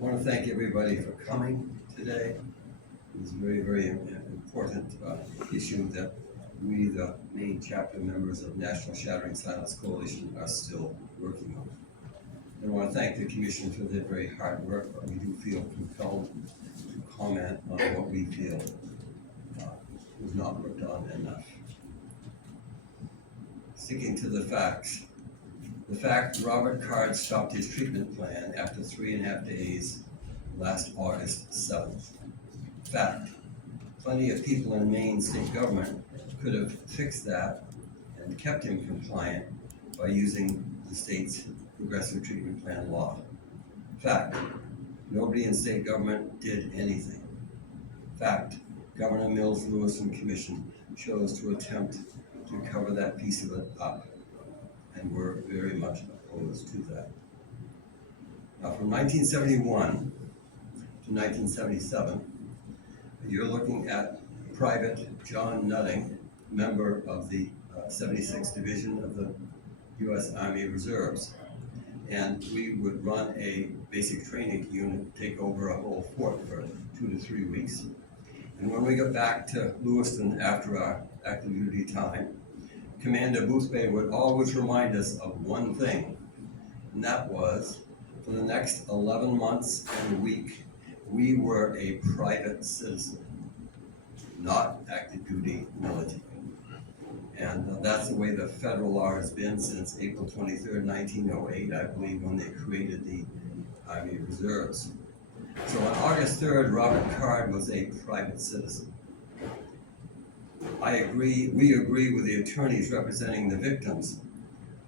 I want to thank everybody for coming today. It's a very, very important issue that we, the Maine chapter members of National Shattering Silence Coalition, are still working on. And I want to thank the Commission for their very hard work, but we do feel compelled to comment on what we feel was not worked on enough. Sticking to the facts. The fact Robert Card stopped his treatment plan after 3.5 days last August 7th. Fact, plenty of people in Maine state government could have fixed that and kept him compliant by using the state's progressive treatment plan law. Fact, nobody in state government did anything. Fact, Governor Mills' Lewiston Commission chose to attempt to cover that piece of it up, and we're very much opposed to that. Now, from 1971 to 1977, you're looking at Private John Nutting, member of the 76th Division of the U.S. Army Reserves. And we would run a basic training unit, take over a whole fort for 2 to 3 weeks. And when we got back to Lewiston after our active duty time, Commander Boothbay would always remind us of one thing, and that was, for the next 11 months and a week, we were a private citizen, not active duty military. And that's the way the federal law has been since April 23rd, 1908, I believe, when they created the Army Reserves. So on August 3rd, Robert Card was a private citizen. We agree with the attorneys representing the victims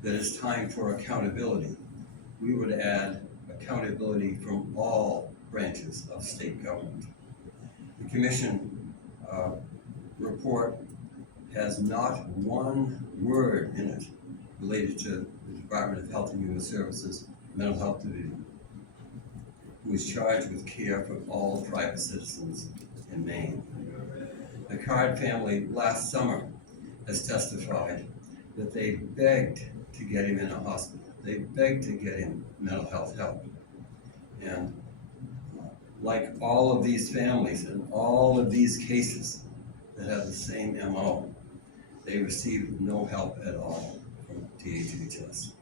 that it's time for accountability. We would add accountability from all branches of state government. The Commission report has not one word in it related to the Department of Health and Human Services Mental Health Division, who is charged with care for all private citizens in Maine. The Card family last summer has testified that they begged to get him in a hospital. They begged to get him mental health help. And like all of these families and all of these cases that have the same MO, they received no help at all from DHHS.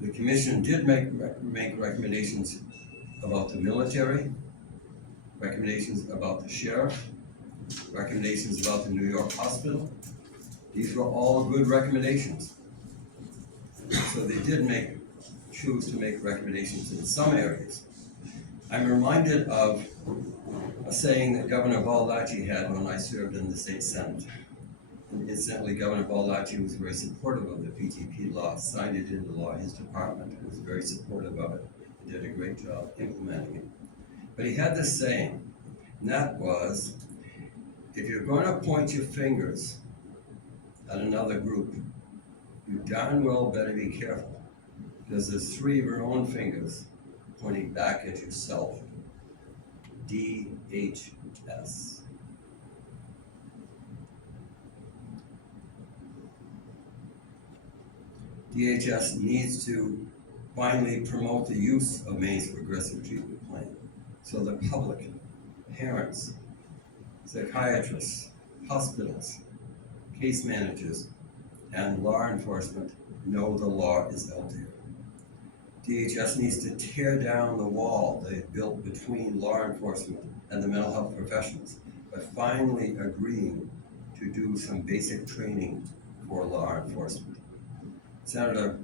The Commission did make recommendations about the military, recommendations about the sheriff, recommendations about the New York hospital. These were all good recommendations. So they did choose to make recommendations in some areas. I'm reminded of a saying that Governor Baldacci had when I served in the state Senate. And incidentally, Governor Baldacci was very supportive of the PTP law, signed it into law. His department was very supportive of it. He did a great job implementing it. But he had this saying, and that was, if you're going to point your fingers at another group, you darn well better be careful, because there's 3 of your own fingers pointing back at yourself. DHS. DHS needs to finally promote the use of Maine's progressive treatment plan so the public, parents, psychiatrists, hospitals, case managers, and law enforcement know the law is out there. DHS needs to tear down the wall they built between law enforcement and the mental health professionals by finally agreeing to do some basic training for law enforcement. Senator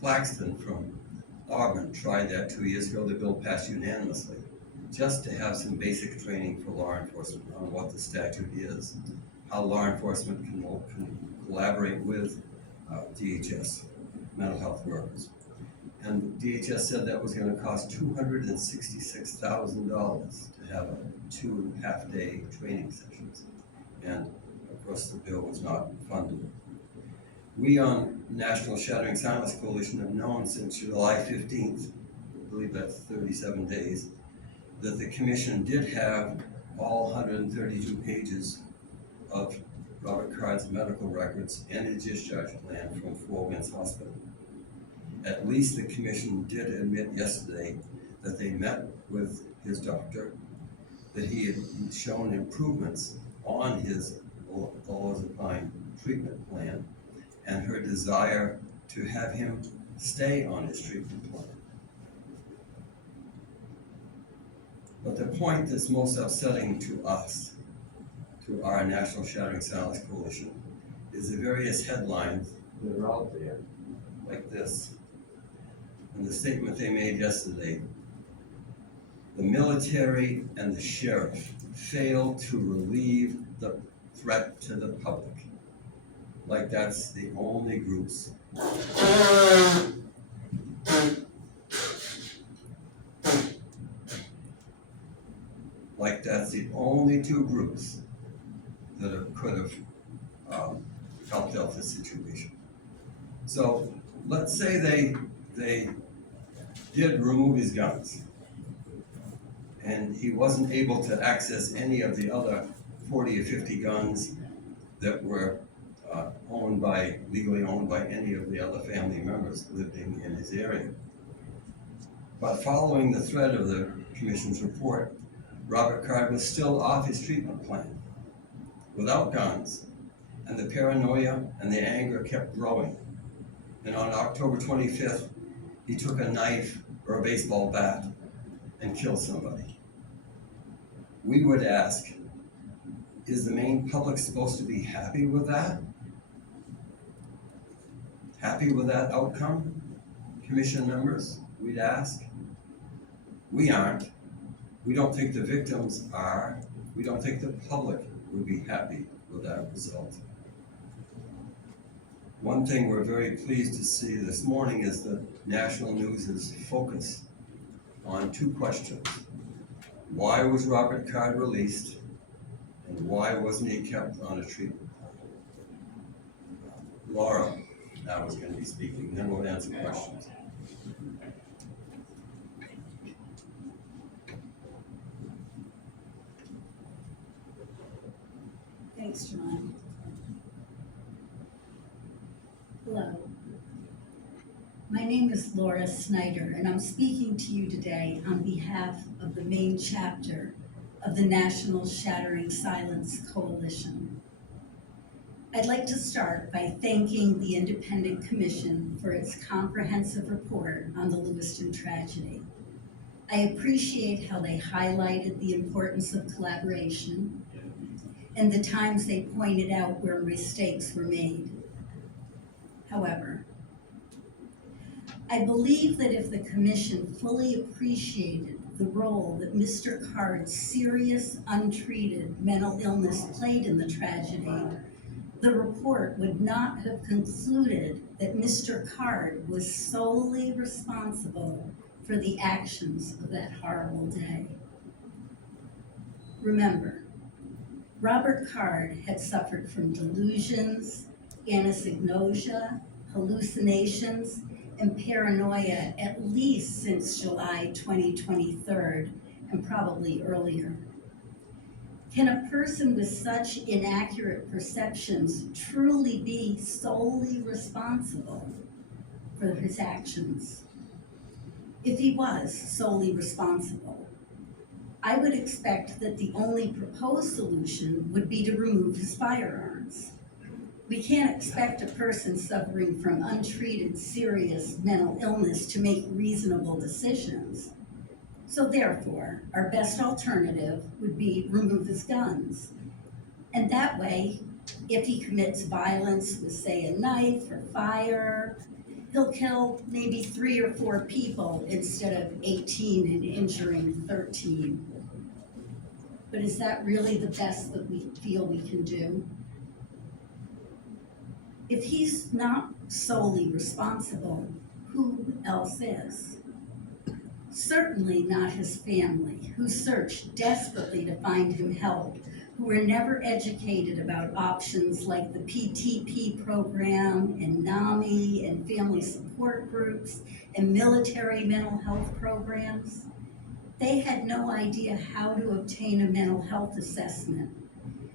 Claxton from Auburn tried that 2 years ago. The bill passed unanimously, just to have some basic training for law enforcement on what the statute is, how law enforcement can collaborate with DHS, mental health workers. And DHS said that was going to cost $266,000 to have a 2.5-day training sessions. And of course the bill was not funded. We on National Shattering Silence Coalition have known since July 15th, I believe that's 37 days, that the Commission did have all 132 pages of Robert Card's medical records and his discharge plan from Four Winds Hospital. At least the commission did admit yesterday that they met with his doctor, that he had shown improvements on his diazepam treatment plan, and her desire to have him stay on his treatment plan. But the point that's most upsetting to us, to our National Shattering Silence Coalition, is the various headlines that are out there, like this. And the statement they made yesterday: the military and the sheriff failed to relieve the threat to the public. Like that's the only groups. Like that's the only two groups that could have helped out the situation. So let's say they did remove his guns, and he wasn't able to access any of the other 40 or 50 guns that were legally owned by any of the other family members living in his area. But following the thread of the commission's report, Robert Card was still off his treatment plan, without guns, and the paranoia and the anger kept growing. And on October 25th, he took a knife or a baseball bat and killed somebody. We would ask, is the Maine public supposed to be happy with that? Happy with that outcome? Commission members, we'd ask. We aren't. We don't think the victims are. We don't think the public would be happy with that result. One thing we're very pleased to see this morning is that national news is focused on two questions. Why was Robert Card released, and why wasn't he kept on a treatment plan? Laura now is going to be speaking, then we'll answer questions. Thanks, John. Hello. My name is Laura Snider, and I'm speaking to you today on behalf of the Maine chapter of the National Shattering Silence Coalition. I'd like to start by thanking the Independent Commission for its comprehensive report on the Lewiston tragedy. I appreciate how they highlighted the importance of collaboration and the times they pointed out where mistakes were made. However, I believe that if the Commission fully appreciated the role that Mr. Card's serious, untreated mental illness played in the tragedy, the report would not have concluded that Mr. Card was solely responsible for the actions of that horrible day. Remember, Robert Card had suffered from delusions, anosognosia, hallucinations, and paranoia at least since July 2023, and probably earlier. Can a person with such inaccurate perceptions truly be solely responsible for his actions? If he was solely responsible, I would expect that the only proposed solution would be to remove his firearms. We can't expect a person suffering from untreated serious mental illness to make reasonable decisions. So therefore, our best alternative would be remove his guns. And that way, if he commits violence with, say, a knife or fire, he'll kill maybe 3 or 4 people instead of 18 and injuring 13. But is that really the best that we feel we can do? If he's not solely responsible, who else is? Certainly not his family, who searched desperately to find him help, who were never educated about options like the PTP program and NAMI and family support groups and military mental health programs. They had no idea how to obtain a mental health assessment.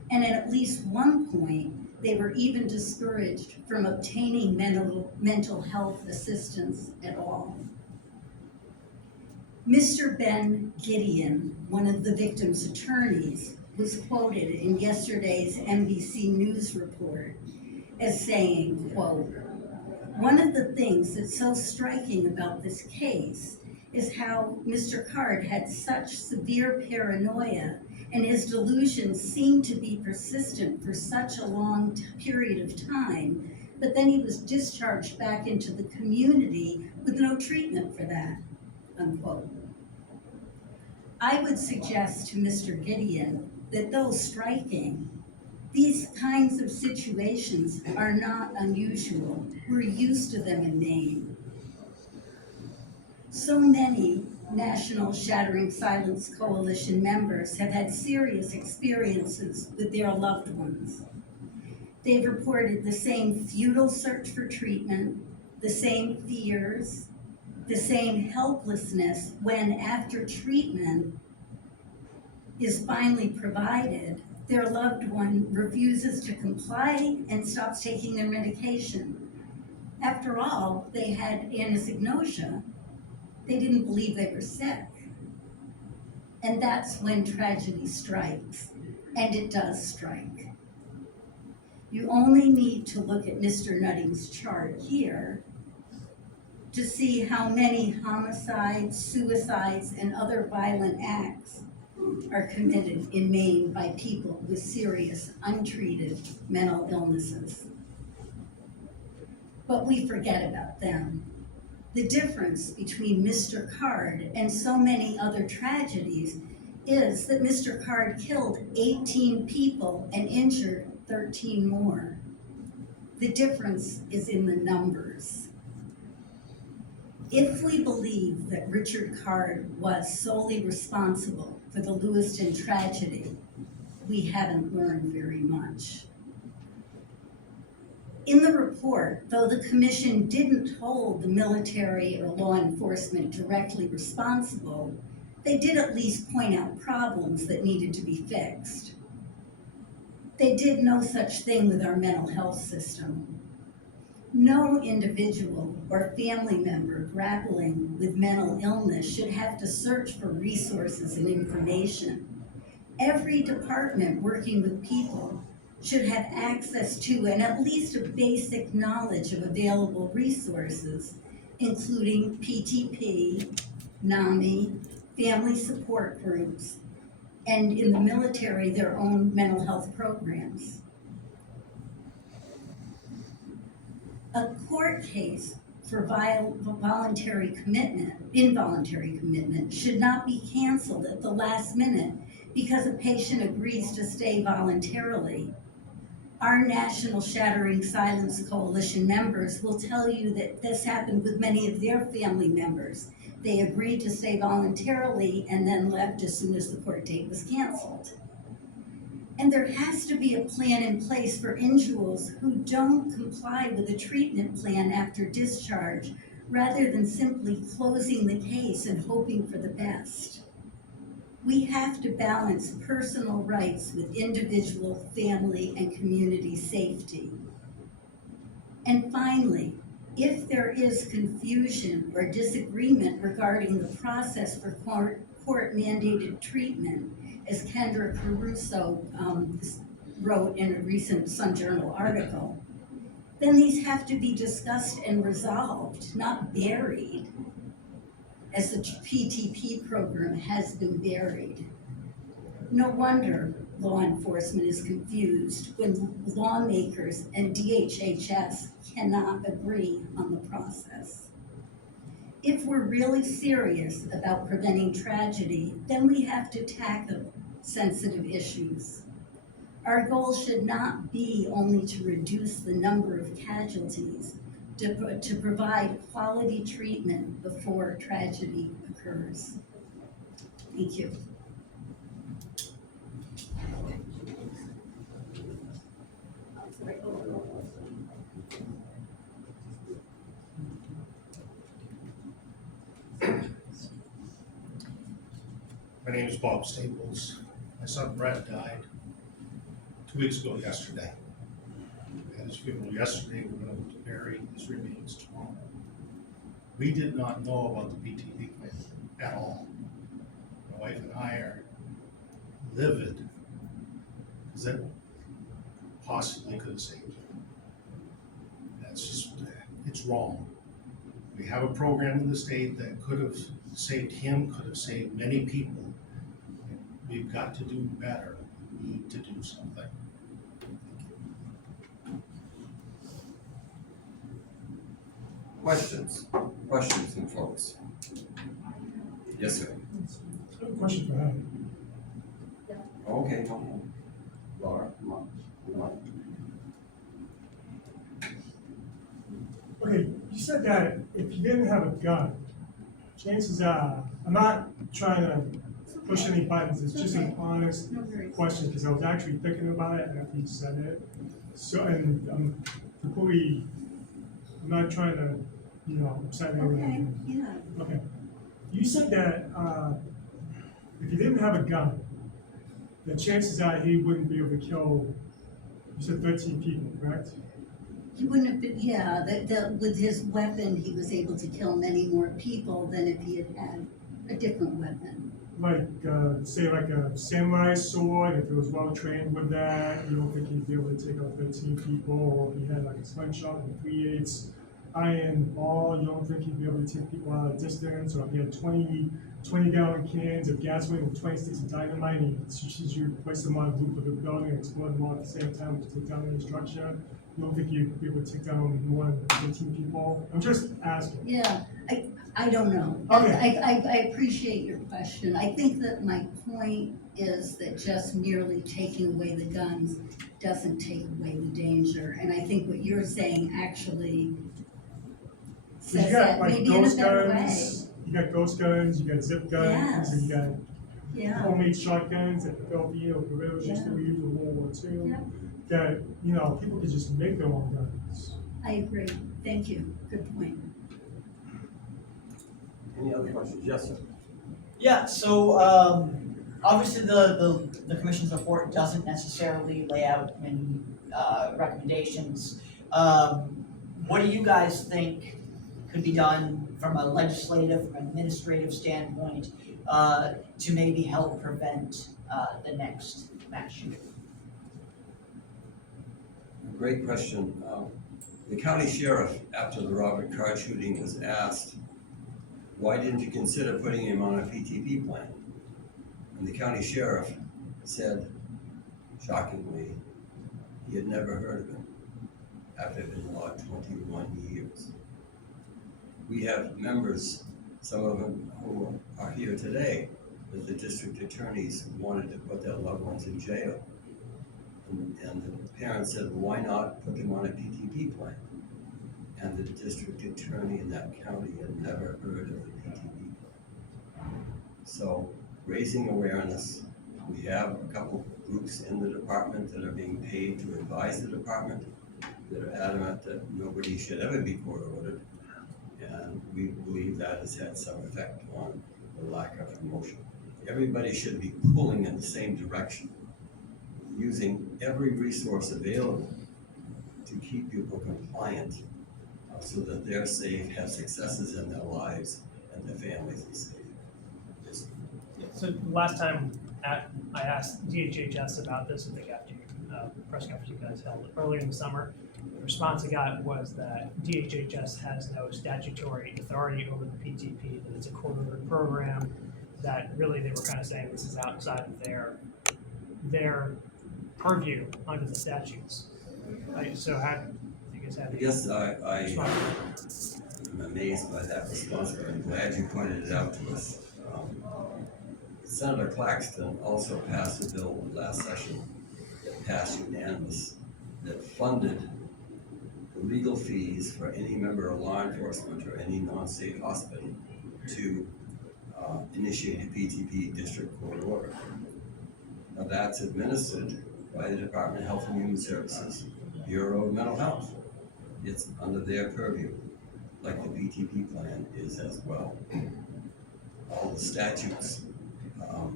And at least one point, They were even discouraged from obtaining mental health assistance at all. Mr. Ben Gideon, one of the victim's attorneys, was quoted in yesterday's NBC News report as saying, quote, "One of the things that's so striking about this case is how Mr. Card had such severe paranoia and his delusions seemed to be persistent for such a long period of time, but then he was discharged back into the community with no treatment for that," unquote. I would suggest to Mr. Gideon that though striking, these kinds of situations are not unusual. We're used to them in Maine. So many National Shattering Silence Coalition members have had serious experiences with their loved ones. They've reported the same futile search for treatment, the same fears, the same helplessness when, after treatment is finally provided, their loved one refuses to comply and stops taking their medication. After all, they had anosognosia. They didn't believe they were sick. And that's when tragedy strikes, and it does strike. You only need to look at Mr. Nutting's chart here to see how many homicides, suicides, and other violent acts are committed in Maine by people with serious, untreated mental illnesses. But we forget about them. The difference between Mr. Card and so many other tragedies is that Mr. Card killed 18 people and injured 13 more. The difference is in the numbers. If we believe that Richard Card was solely responsible for the Lewiston tragedy, we haven't learned very much. In the report, though the commission didn't hold the military or law enforcement directly responsible, they did at least point out problems that needed to be fixed. They did no such thing with our mental health system. No individual or family member grappling with mental illness should have to search for resources and information. Every department working with people should have access to and at least a basic knowledge of available resources, including PTP, NAMI, family support groups, and in the military, their own mental health programs. A court case for involuntary commitment should not be canceled at the last minute because a patient agrees to stay voluntarily. Our National Shattering Silence Coalition members will tell you that this happened with many of their family members. They agreed to stay voluntarily and then left as soon as the court date was canceled. And there has to be a plan in place for individuals who don't comply with a treatment plan after discharge, rather than simply closing the case and hoping for the best. We have to balance personal rights with individual, family, and community safety. And finally, if there is confusion or disagreement regarding the process for court-mandated treatment, as Kendra Caruso wrote in a recent Sun Journal article, then these have to be discussed and resolved, not buried, as the PTP program has been buried. No wonder law enforcement is confused when lawmakers and DHHS cannot agree on the process. If we're really serious about preventing tragedy, then we have to tackle sensitive issues. Our goal should not be only to reduce the number of casualties, to provide quality treatment before tragedy occurs. Thank you. My name is Bob Staples. My son Brett died 2 weeks ago yesterday. his funeral yesterday. We're going to bury his remains tomorrow. We did not know about the PTP plan at all. My wife and I are livid because that possibly could have saved him. That's just, it's wrong. We have a program in the state that could have saved him, could have saved many people. We've got to do better. We need to do something. Questions? Questions from folks? Yes, sir. I have a question for him. Okay, no. Laura, come on. Come on. Okay, you said that if you didn't have a gun, chances are, I'm not trying to push any buttons, it's just an honest No worries. question, because I was actually thinking about it after you said it. So, and I'm completely, I'm not trying to, upset you or Okay, anything. yeah. Okay. You said that, if you didn't have a gun, the chances are he wouldn't be able to kill, you said 13 people, correct? He wouldn't have been, yeah, with his weapon, he was able to kill many more people than if he had had a different weapon. Like, say like a samurai sword, if he was well trained with that, you don't think he'd be able to take out 13 people, or if he had like a slingshot and 3/8 iron ball, you don't think he'd be able to take people out of distance, or if he had 20-gallon cans of gasoline with 20 sticks of dynamite, and you place them on the roof of the building and explode them all at the same time to take down any structure, you don't think you'd be able to take down more than 15 people? I'm just asking. Yeah, I don't know. Okay. I appreciate your question. I think that my point is that just merely taking away the guns doesn't take away the danger. And I think what you're saying actually So you says got that like maybe in a ghost better way. guns, you got ghost guns, you got zip guns, and you got Yeah, homemade shotguns that the Filipino guerrillas used to use in World War II. yeah, That, people could just make their own guns. I agree. Thank you. Good point. Any other questions? Yes, sir. Yeah, so obviously the commission's report doesn't necessarily lay out many recommendations. What do you guys think could be done from a legislative, from an administrative standpoint to maybe help prevent the next mass shooting? Great question. The county sheriff, after the Robert Card shooting, was asked, why didn't you consider putting him on a PTP plan? And the county sheriff said, shockingly, he had never heard of him after it had been law 21 years. We have members, some of them who are here today, that the district attorneys wanted to put their loved ones in jail. And the parents said, why not put them on a PTP plan? And the district attorney in that county had never heard of the PTP plan. So raising awareness, we have a couple groups in the department that are being paid to advise the department that are adamant that nobody should ever be court ordered. And we believe that has had some effect on the lack of promotion. Everybody should be pulling in the same direction, using every resource available to keep people compliant so that they're safe, have successes in their lives, and their families are safe. Yes. So last time I asked DHHS about this, I think after the press conference you guys held earlier in the summer. The response I got was that DHHS has no statutory authority over the PTP, that it's a court-ordered program, that really they were kind of saying this is outside of their purview under the statutes. So how, you guys have? Yes, I'm amazed by that response, but I'm glad you pointed it out to us. Senator Claxton also passed a bill last session that passed unanimous that funded the legal fees for any member of law enforcement or any non-state hospital to initiate a PTP district court order. Now that's administered by the Department of Health and Human Services, Bureau of Mental Health. It's under their purview, like the PTP plan is as well. All the statutes are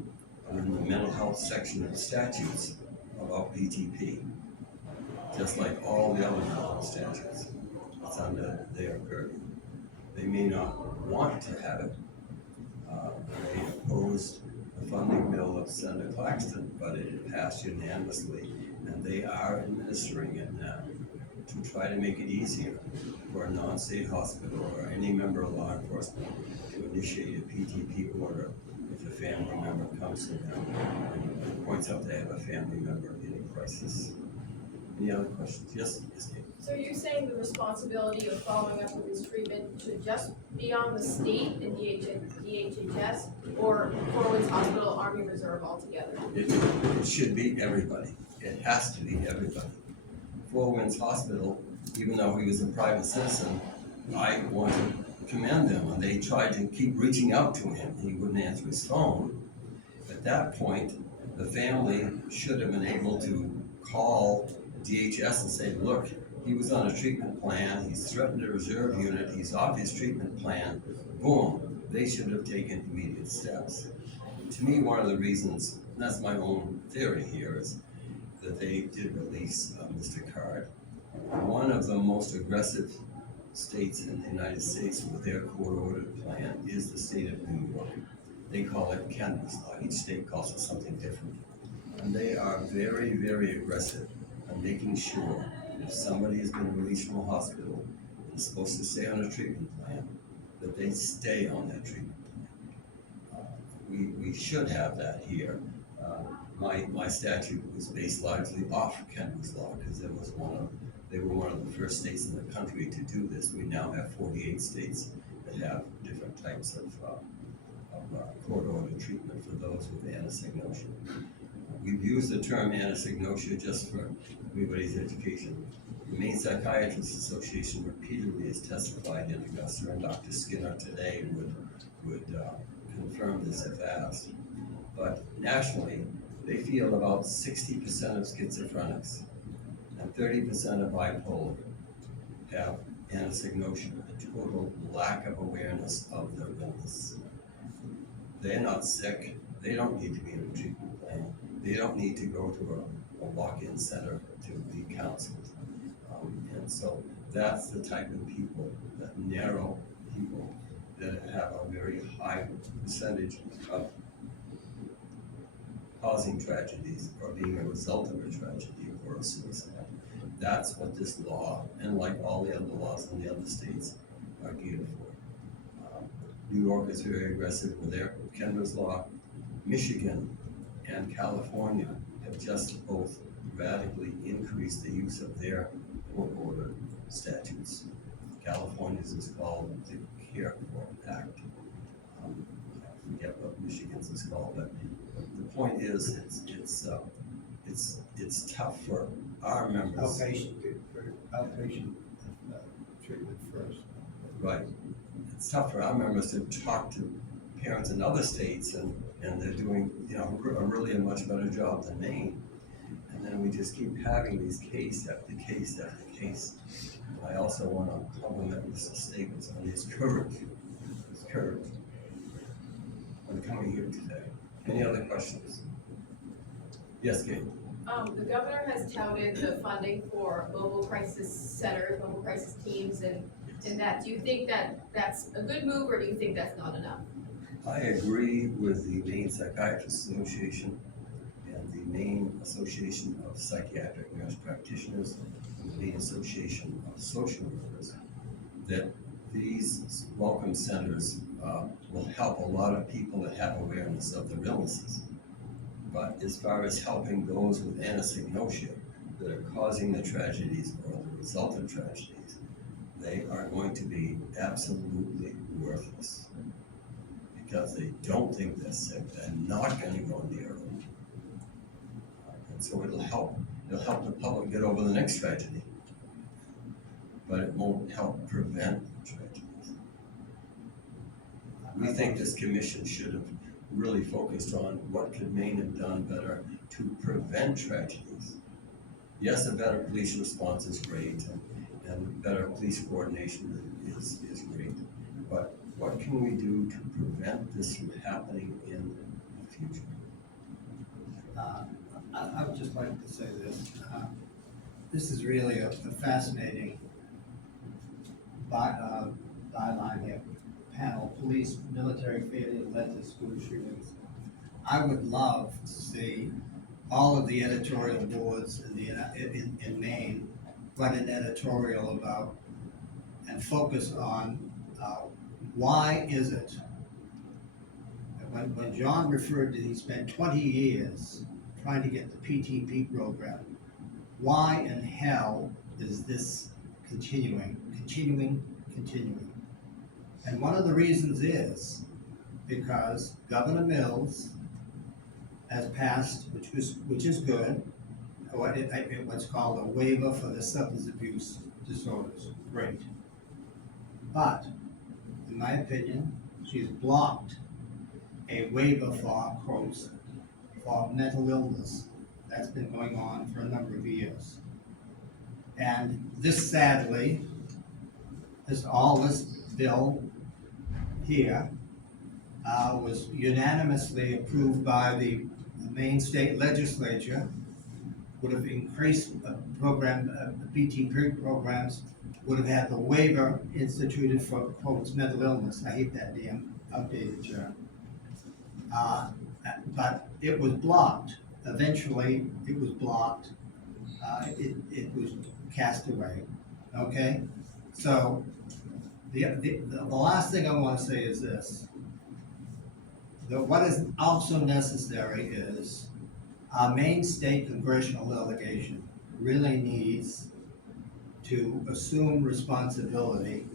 in the mental health section of the statutes about PTP. just like all the other federal statutes. It's under their purview. They may not want to have it. They opposed the funding bill of Senator Claxton, but it passed unanimously, and they are administering it now to try to make it easier for a non-state hospital or any member of law enforcement to initiate a PTP order if a family member comes to them and points out they have a family member in a crisis. Any other questions? Yes, Dave. So you're saying the responsibility of following up with this treatment should just be on the state and DHHS, or Fort Wayne Hospital, Army Reserve altogether? It should be everybody. It has to be everybody. Fort Winds Hospital, even though he was a private citizen, I want to commend them. And they tried to keep reaching out to him. He wouldn't answer his phone. At that point, the family should have been able to call DHS and say, look, he was on a treatment plan, he's threatened a reserve unit, he's off his treatment plan, boom, they should have taken immediate steps. To me, one of the reasons, and that's my own theory here, is that they did release Mr. Card. One of the most aggressive states in the United States with their court-ordered plan is the state of New York. They call it cannabis law. Each state calls it something different. And they are very, very aggressive on making sure if somebody has been released from a hospital and is supposed to stay on a treatment plan, that they stay on that treatment plan. We should have that here. My statute was based largely off cannabis law because they were one of the first states in the country to do this. We now have 48 states that have different types of court-ordered treatment for those with anosognosia. We've used the term anosognosia just for everybody's education. The Maine Psychiatrists Association repeatedly has testified in Augusta, and Dr. Skinner today would confirm this if asked. But nationally, they feel about 60% of schizophrenics and 30% of bipolar have anosognosia, a total lack of awareness of their illness. They're not sick. They don't need to be in a treatment plan. They don't need to go to a walk-in center to be counseled. And so that's the type of people, that narrow people that have a very high percentage of causing tragedies or being a result of a tragedy or a suicide. That's what this law, and like all the other laws in the other states, are geared for. New York is very aggressive with their cannabis law. Michigan and California have just both radically increased the use of their court-ordered statutes. California's is called the Care Act. I forget what Michigan's is called, but the point is, it's tough for our members. Outpatient treatment first. Right. It's tough for our members to talk to parents in other states, and they're doing, really a much better job than Maine. And then we just keep having these case after case after case. I also want to compliment Mr. Staples on his courage. On coming here today. Any other questions? Yes, Kate. The governor has touted the funding for mobile crisis centers, mobile crisis teams, and that. Do you think that that's a good move, or do you think that's not enough? I agree with the Maine Psychiatrists Association and the Maine Association of Psychiatric Nurse Practitioners and the Maine Association of Social Workers that these welcome centers will help a lot of people that have awareness of their illnesses. But as far as helping those with anosognosia that are causing the tragedies or the result of tragedies, they are going to be absolutely worthless because they don't think they're sick. They're not going to go near them. And so it'll help the public get over the next tragedy, but it won't help prevent tragedies. We think this commission should have really focused on what could Maine have done better to prevent tragedies. Yes, a better police response is great, and better police coordination is great, but what can we do to prevent this from happening in the future? I would just like to say this. this is really a fascinating byline here. Panel, police, military failure led to school shootings. I would love to see all of the editorial boards in Maine write an editorial about and focus on why is it when John referred to, he spent 20 years trying to get the PTP program. Why in hell is this continuing? And one of the reasons is because Governor Mills has passed, which is good, what's called a waiver for the substance abuse disorders. Great. But, in my opinion, she's blocked a waiver for, quotes, for mental illness. That's been going on for a number of years. And this sadly, this bill here was unanimously approved by the Maine State Legislature, would have increased PTP programs, would have had the waiver instituted for, quotes, mental illness. I hate that damn outdated term. But it was blocked. Eventually, it was blocked. It was cast away. Okay? So, the last thing I want to say is this. What is also necessary is our Maine State Congressional Delegation really needs to assume responsibility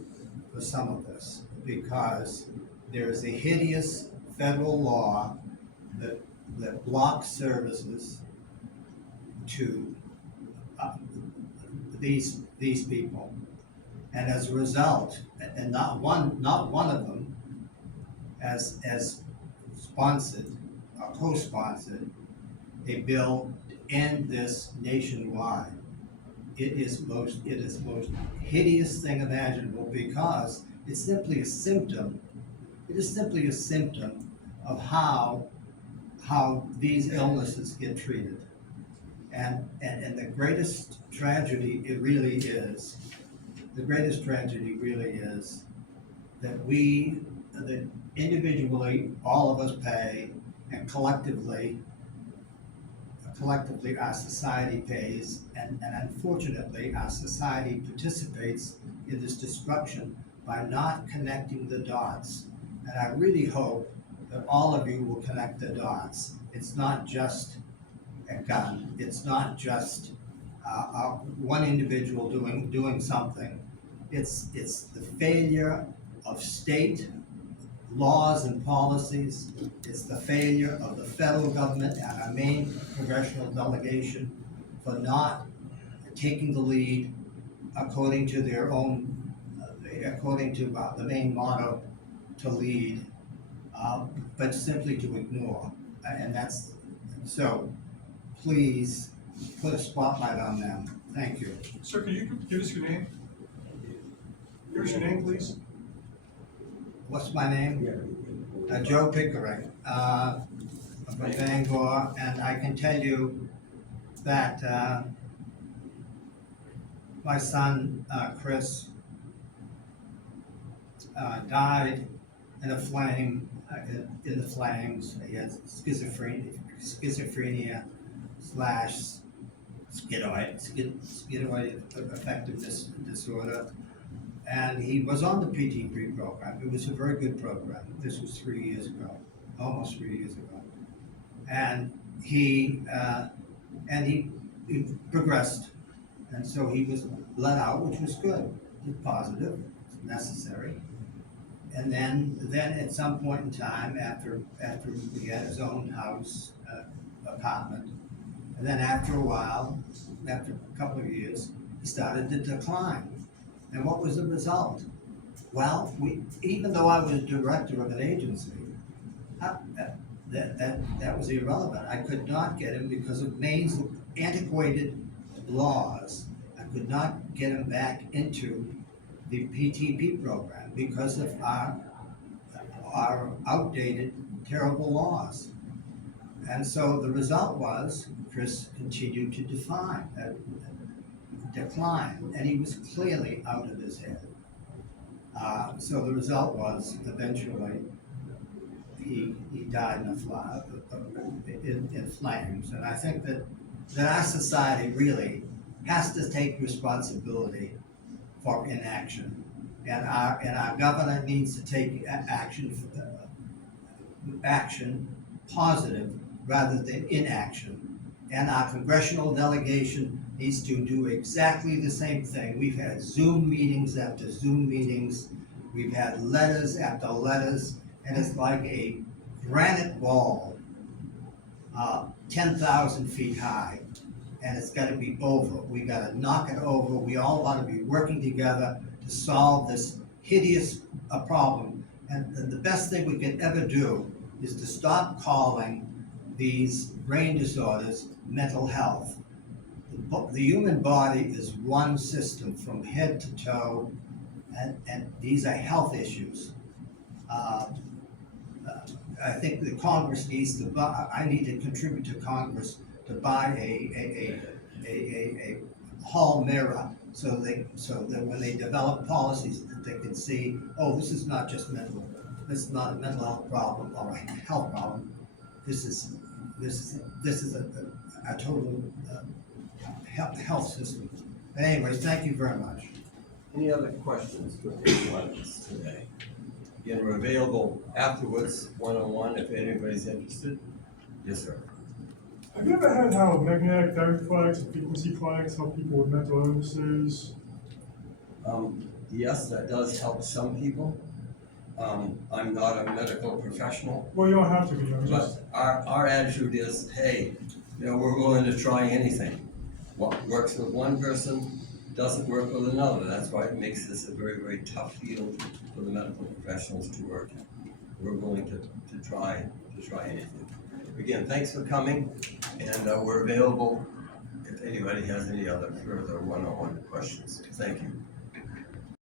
for some of this, because there is a hideous federal law that blocks services to these people. And as a result, and not one of them has sponsored or co-sponsored a bill to end this nationwide. It is most hideous thing imaginable, because it's simply a symptom. It is simply a symptom of how these illnesses get treated. And the greatest tragedy is that individually, all of us pay, and collectively our society pays, and unfortunately our society participates in this destruction by not connecting the dots. And I really hope that all of you will connect the dots. It's not just a gun, it's not just one individual doing something. It's the failure of state laws and policies. It's the failure of the federal government and our Maine congressional delegation for not taking the lead according to their own, according to the Maine motto, to lead, but simply to ignore. And that's, so please put a spotlight on them. Thank you. Sir, can you give us your name? Give us your name, please. What's my name? Joe Pickering, from Bangor, and I can tell you that my son, Chris, died in a flame, in the flames. He has schizophrenia slash schizoid affective disorder. And he was on the PTP program. It was a very good program. This was 3 years ago, almost 3 years ago. And he progressed. And so he was let out, which was good, positive, necessary. And then at some point in time, after he had his own house, apartment, and then after a while, after a couple of years, he started to decline. And what was the result? Well, even though I was director of an agency, that was irrelevant. I could not get him because of Maine's antiquated laws. I could not get him back into the PTP program because of our outdated, terrible laws. And so the result was Chris continued to decline, and he was clearly out of his head. So the result was eventually he died in flames. And I think that our society really has to take responsibility for inaction. And our governor needs to take action positive rather than inaction. And our congressional delegation needs to do exactly the same thing. We've had Zoom meetings after Zoom meetings. We've had letters after letters, and it's like a granite wall, 10,000 feet high, and it's gotta be over. We gotta knock it over. We all ought to be working together to solve this hideous problem. And the best thing we can ever do is to stop calling these brain disorders mental health. The human body is one system from head to toe, and these are health issues. I think the Congress needs to buy, I need to contribute to Congress to buy a hall mirror so that when they develop policies that they can see, oh, this is not just this is not a mental health problem or a health problem. This is a total health system. But anyways, thank you very much. Any other questions for anyone today? Again, we're available afterwards, one-on-one, if anybody's interested. Yes, sir. Have you ever had how magnetic therapy clinics and frequency clinics help people with mental illnesses? Yes, that does help some people. I'm not a medical professional, Well, you don't have to be, I'm just, but our attitude is, hey, we're willing to try anything. What works with one person doesn't work with another. That's why it makes this a very, very tough field for the medical professionals to work in. We're willing to try anything. Again, thanks for coming, and we're available if anybody has any other further one-on-one questions. Thank you.